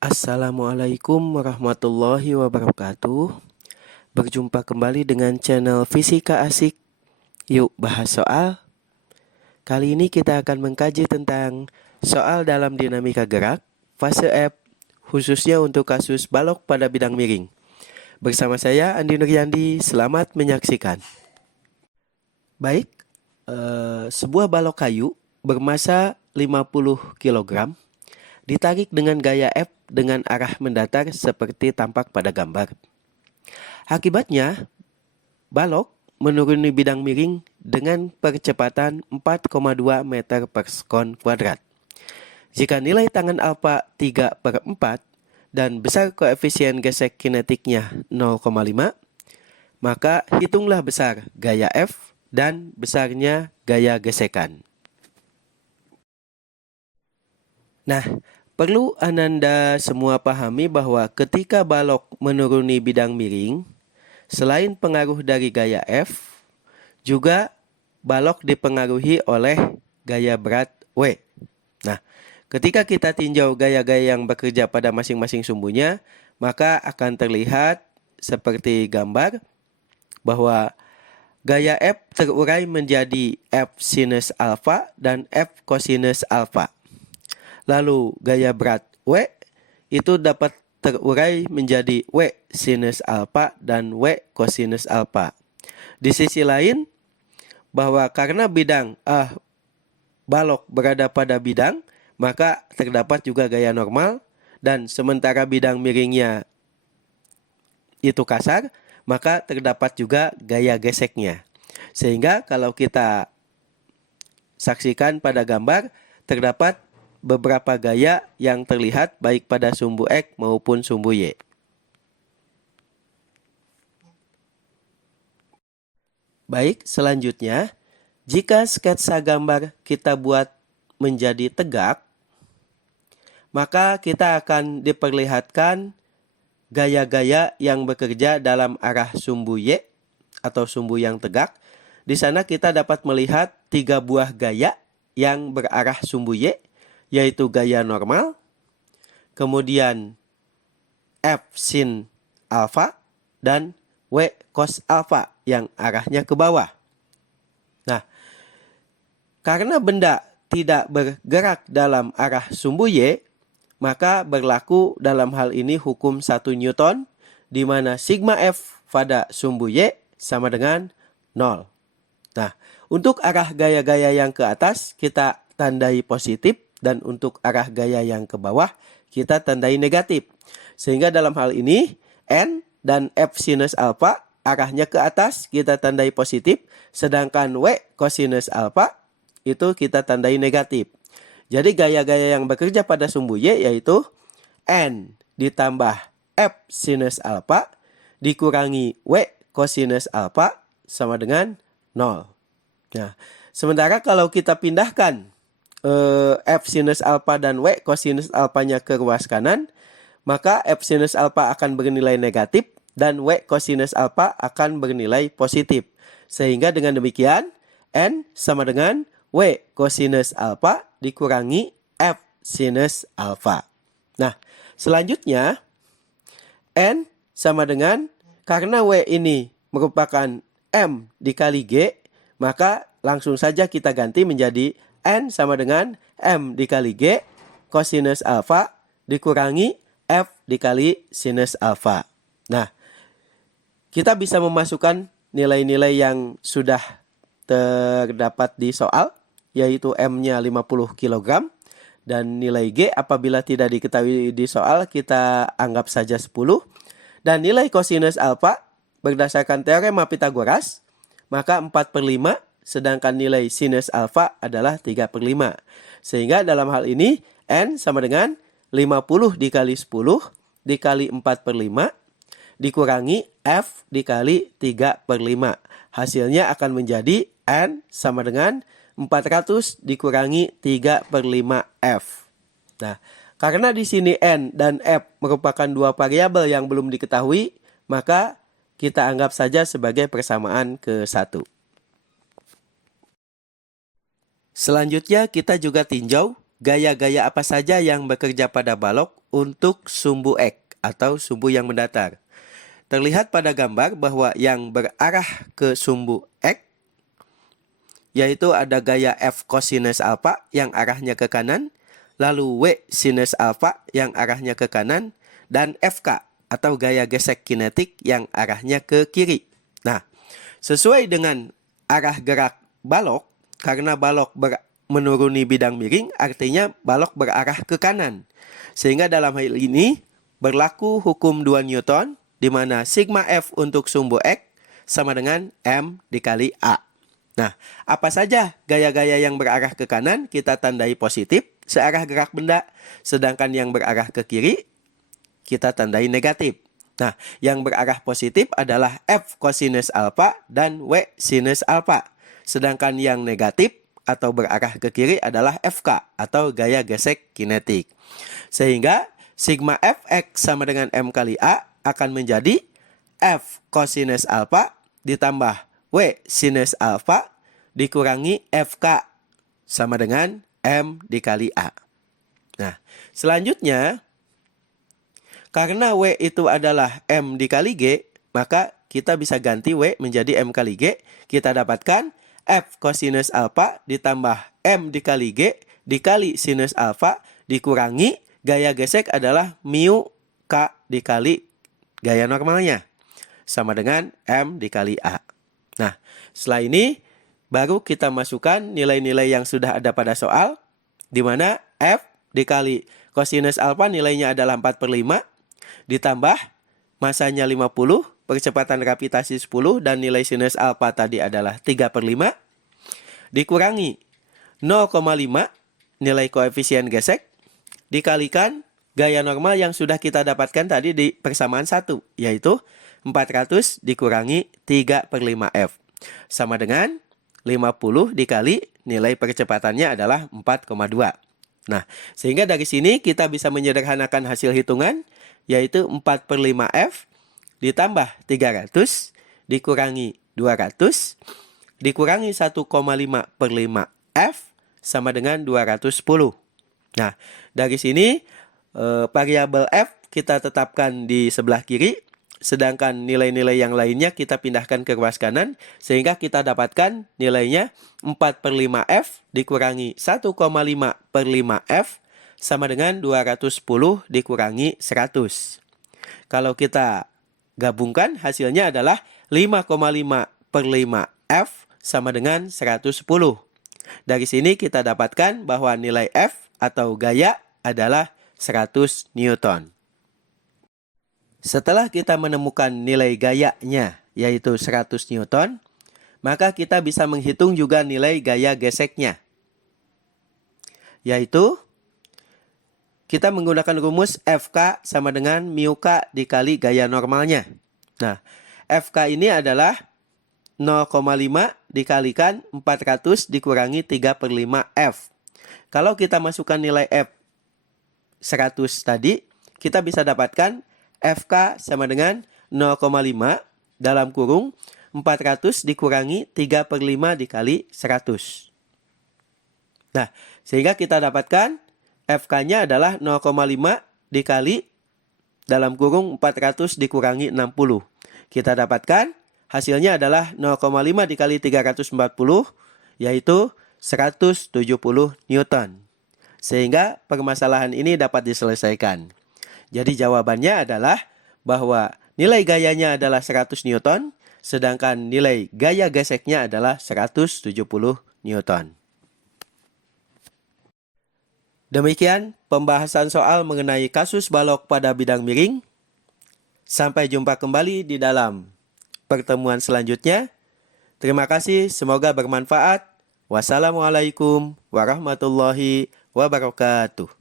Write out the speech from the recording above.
Assalamualaikum warahmatullahi wabarakatuh. Berjumpa kembali dengan channel Fisika Asik. Yuk bahas soal. Kali ini kita akan mengkaji tentang soal dalam dinamika gerak, fase F, khususnya untuk kasus balok pada bidang miring. Bersama saya Andi Nuryandi, selamat menyaksikan. Baik, sebuah balok kayu bermasa 50 kg ditarik dengan gaya F dengan arah mendatar seperti tampak pada gambar. Akibatnya, balok menuruni bidang miring dengan percepatan 4,2 meter per sekon kuadrat. Jika nilai tangan alfa 3/4 dan besar koefisien gesek kinetiknya 0,5, maka hitunglah besar gaya F dan besarnya gaya gesekan. Nah, perlu Ananda semua pahami bahwa ketika balok menuruni bidang miring, selain pengaruh dari gaya F, juga balok dipengaruhi oleh gaya berat W. Nah, ketika kita tinjau gaya-gaya yang bekerja pada masing-masing sumbunya, maka akan terlihat seperti gambar bahwa gaya F terurai menjadi F sinus alfa dan F kosinus alfa. Lalu gaya berat W itu dapat terurai menjadi W sinus alfa dan W kosinus alfa. Di sisi lain, bahwa karena balok berada pada bidang, maka terdapat juga gaya normal, dan sementara bidang miringnya itu kasar, maka terdapat juga gaya geseknya. Sehingga kalau kita saksikan pada gambar, terdapat beberapa gaya yang terlihat baik pada sumbu X maupun sumbu Y. Baik, selanjutnya, jika sketsa gambar kita buat menjadi tegak, maka kita akan diperlihatkan gaya-gaya yang bekerja dalam arah sumbu Y atau sumbu yang tegak. Di sana kita dapat melihat 3 buah gaya yang berarah sumbu Y, yaitu gaya normal, kemudian F sin alfa, dan W cos alfa yang arahnya ke bawah. Nah, karena benda tidak bergerak dalam arah sumbu Y, maka berlaku dalam hal ini hukum 1 Newton, di mana sigma F pada sumbu Y sama dengan 0. Nah, untuk arah gaya-gaya yang ke atas kita tandai positif, dan untuk arah gaya yang ke bawah kita tandai negatif. Sehingga dalam hal ini N dan F sinus alfa arahnya ke atas kita tandai positif, sedangkan W kosinus alfa itu kita tandai negatif. Jadi gaya-gaya yang bekerja pada sumbu Y yaitu N ditambah F sinus alfa dikurangi W kosinus alfa sama dengan 0. Nah, sementara kalau kita pindahkan F sinus alfa dan W kosinus alfanya ke ruas kanan, maka F sinus alfa akan bernilai negatif dan W kosinus alfa akan bernilai positif. Sehingga dengan demikian N sama dengan W kosinus alfa dikurangi F sinus alfa. Nah, selanjutnya N sama dengan, karena W ini merupakan M dikali G, maka langsung saja kita ganti menjadi N sama dengan M dikali G kosinus alfa dikurangi F dikali sinus alfa. Nah, kita bisa memasukkan nilai-nilai yang sudah terdapat di soal, yaitu M-nya 50 kg, dan nilai G apabila tidak diketahui di soal kita anggap saja 10. Dan nilai kosinus alfa berdasarkan teorema Pitagoras, maka 4/5, sedangkan nilai sinus alfa adalah 3/5. Sehingga dalam hal ini N sama dengan 50 dikali 10 dikali 4/5 dikurangi F dikali 3/5. Hasilnya akan menjadi N sama dengan 400 dikurangi 3/5 F. Nah, karena di sini N dan F merupakan 2 variabel yang belum diketahui, maka kita anggap saja sebagai persamaan ke-1. Selanjutnya kita juga tinjau gaya-gaya apa saja yang bekerja pada balok untuk sumbu X atau sumbu yang mendatar. Terlihat pada gambar bahwa yang berarah ke sumbu X yaitu ada gaya F cosinus alfa yang arahnya ke kanan, lalu W sinus alfa yang arahnya ke kanan, dan FK atau gaya gesek kinetik yang arahnya ke kiri. Nah, sesuai dengan arah gerak balok, karena balok menuruni bidang miring, artinya balok berarah ke kanan. Sehingga dalam hal ini berlaku hukum 2 Newton, di mana sigma F untuk sumbu X sama dengan M dikali A. Nah, apa saja gaya-gaya yang berarah ke kanan kita tandai positif searah gerak benda, sedangkan yang berarah ke kiri kita tandai negatif. Nah, yang berarah positif adalah F cosinus alfa dan W sinus alfa, sedangkan yang negatif atau berarah ke kiri adalah FK atau gaya gesek kinetik. Sehingga sigma Fx sama dengan M kali A akan menjadi F cosinus alfa ditambah W sinus alfa dikurangi FK sama dengan M dikali A. Nah, selanjutnya, karena W itu adalah M dikali G, maka kita bisa ganti W menjadi M kali G. Kita dapatkan F cosinus alfa ditambah M dikali G dikali sinus alfa dikurangi gaya gesek adalah mu K dikali gaya normalnya. Sama dengan M dikali A. Nah, setelah ini baru kita masukkan nilai-nilai yang sudah ada pada soal, di mana F dikali cosinus alfa nilainya adalah 4/5, ditambah masanya 50, percepatan gravitasi 10, dan nilai sinus alfa tadi adalah 3/5, dikurangi 0,5 nilai koefisien gesek, dikalikan gaya normal yang sudah kita dapatkan tadi di persamaan 1, yaitu 400 dikurangi 3/5F, sama dengan 50 dikali nilai percepatannya adalah 4,2. Nah, sehingga dari sini kita bisa menyederhanakan hasil hitungan, yaitu 4/5F ditambah 300 dikurangi 200 dikurangi 1,5/5F sama dengan 210. Nah, dari sini variabel F kita tetapkan di sebelah kiri, sedangkan nilai-nilai yang lainnya kita pindahkan ke ruas kanan, sehingga kita dapatkan nilainya 4/5F dikurangi 1,5/5F sama dengan 210 dikurangi 100. Kalau kita gabungkan, hasilnya adalah 5,5/5F sama dengan 110. Dari sini kita dapatkan bahwa nilai F atau gaya adalah 100 Newton. Setelah kita menemukan nilai gayanya, yaitu 100 Newton, maka kita bisa menghitung juga nilai gaya geseknya. Yaitu, kita menggunakan rumus FK sama dengan mu K dikali gaya normalnya. Nah, FK ini adalah 0,5 dikalikan 400 dikurangi 3/5F. Kalau kita masukkan nilai F 100 tadi, kita bisa dapatkan FK sama dengan 0,5 dalam kurung 400 dikurangi 3/5 dikali 100. Nah, sehingga kita dapatkan FK-nya adalah 0,5 dikali dalam kurung 400 dikurangi 60. Kita dapatkan hasilnya adalah 0,5 dikali 340, yaitu 170 Newton. Sehingga permasalahan ini dapat diselesaikan. Jadi jawabannya adalah bahwa nilai gayanya adalah 100 Newton, sedangkan nilai gaya geseknya adalah 170 Newton. Demikian pembahasan soal mengenai kasus balok pada bidang miring. Sampai jumpa kembali di dalam pertemuan selanjutnya. Terima kasih, semoga bermanfaat. Wassalamualaikum warahmatullahi wabarakatuh.